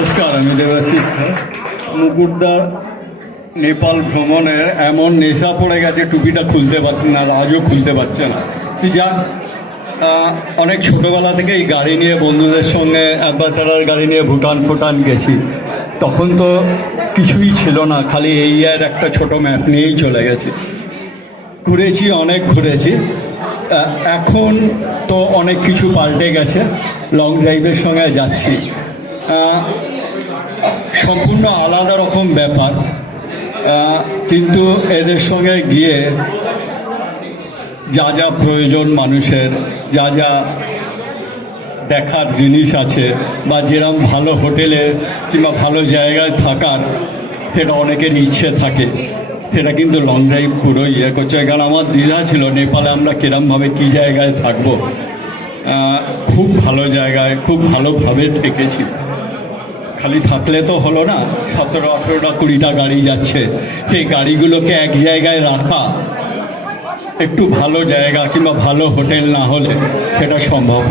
নমস্কার, আমি দেবাশিস ঘোষ। মুকুটদার নেপাল ভ্রমণের এমন নেশা পড়ে গেছে, টুপিটা খুলতে পারছেন না, আজও খুলতে পারছে না। কি যাক, অনেক ছোটোবেলা থেকেই গাড়ি নিয়ে বন্ধুদের সঙ্গে অ্যাম্বাসাডার গাড়ি নিয়ে ভুটান গেছি। তখন তো কিছুই ছিল না, খালি এই আর একটা ছোট ম্যাপ নিয়েই চলে গেছি। ঘুরেছি, অনেক ঘুরেছি। এখন তো অনেক কিছু পাল্টে গেছে, লং ড্রাইভের সঙ্গে যাচ্ছি। সম্পূর্ণ আলাদা রকম ব্যাপার, কিন্তু এদের সঙ্গে গিয়ে যা যা প্রয়োজন মানুষের, যা যা দেখার জিনিস আছে, বা যেরকম ভালো হোটেলে কিংবা ভালো জায়গায় থাকার, সেটা অনেকের ইচ্ছে থাকে। সেটা কিন্তু লং ড্রাইভ পুরোই করছে। কারণ আমার দ্বিধা ছিল, নেপালে আমরা কিরমভাবে কী জায়গায় থাকবো। খুব ভালো জায়গায়, খুব ভালোভাবে থেকেছি। খালি থাকলে তো হলো না, 17, 18টা 20টা গাড়ি যাচ্ছে, সেই গাড়িগুলোকে এক জায়গায় রাখা, একটু ভালো জায়গা কিংবা ভালো হোটেল না হলে সেটা সম্ভব না।